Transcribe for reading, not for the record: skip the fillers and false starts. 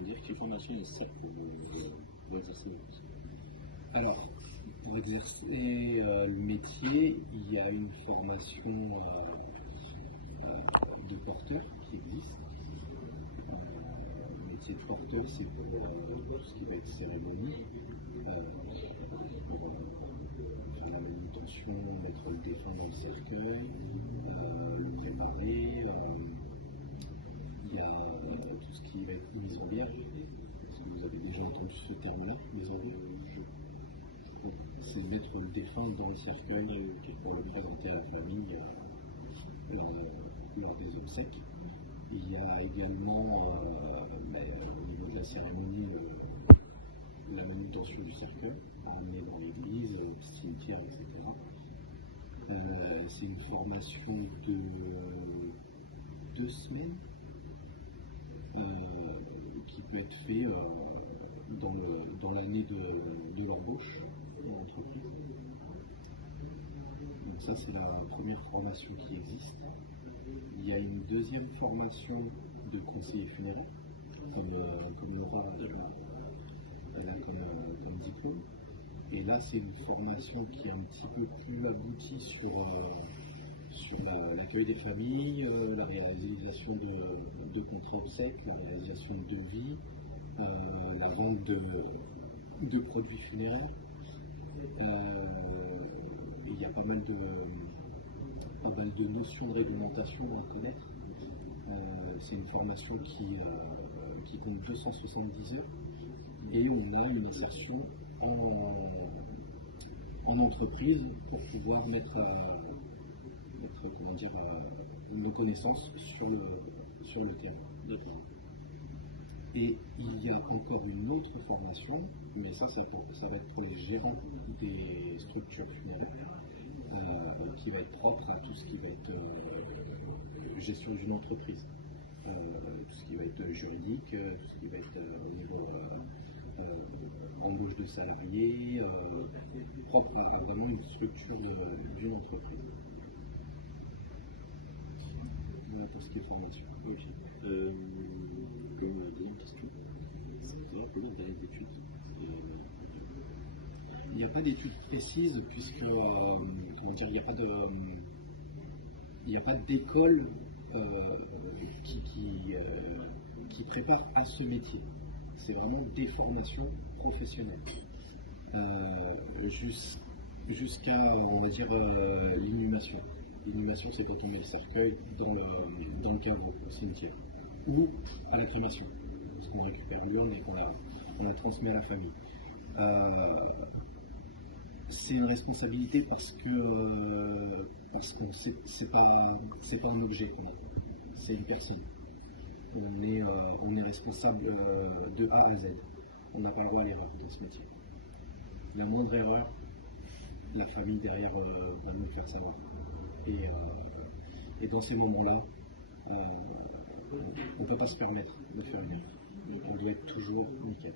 me dire quelle formation il sert pour exercer le métier? Alors, pour exercer le métier, il y a une formation de porteur qui existe. Le métier de porteur, c'est pour tout ce qui va être cérémonie, pour faire la manutention, mettre le défunt dans le cercueil, le préparer. Il y a tout ce qui va être mise en vierge. Est-ce que vous avez déjà entendu ce terme-là, mise en vierge? C'est mettre le défunt dans le cercueil pour le présenter à la famille lors des obsèques. Il y a également, au niveau de la cérémonie, la manutention du cercueil, emmené dans l'église, au cimetière, etc. C'est une formation de 2 semaines qui peut être fait dans l'année de l'embauche dans l'entreprise. Donc ça, c'est la première formation qui existe. Il y a une deuxième formation de conseiller funéraire, comme Laura comme diplôme. Et là, c'est une formation qui est un petit peu plus aboutie sur l'accueil des familles, la réalisation de contrats obsèques, la réalisation de devis, la vente de produits funéraires. Il y a pas mal de notions de réglementation à connaître. C'est une formation qui compte 270 heures et on a une insertion en entreprise pour pouvoir mettre nos connaissances sur le terrain. D'accord. Et il y a encore une autre formation, mais ça va être pour les gérants des structures funéraires, qui va être propre à tout ce qui va être gestion d'une entreprise, tout ce qui va être juridique, tout ce qui va être au niveau embauche de salariés, propre à vraiment une structure d'une entreprise. Voilà pour ce qui est formation. Oui. Comme deuxième question, c'est quoi combien d'années d'études? Il n'y a pas d'études précises puisque il n'y a pas d'école qui prépare à ce métier. C'est vraiment des formations professionnelles. Jusqu'à, on va dire, l'inhumation. L'inhumation, c'est quand on met le cercueil dans le caveau, au cimetière, ou à la crémation, parce qu'on récupère l'urne et qu'on la transmet à la famille. C'est une responsabilité parce que c'est pas un objet, c'est une personne. On est responsable de A à Z. On n'a pas le droit à l'erreur dans ce métier. La moindre erreur, la famille derrière va nous le faire savoir. Et dans ces moments-là, on ne peut pas se permettre de faire une erreur. On doit être toujours nickel.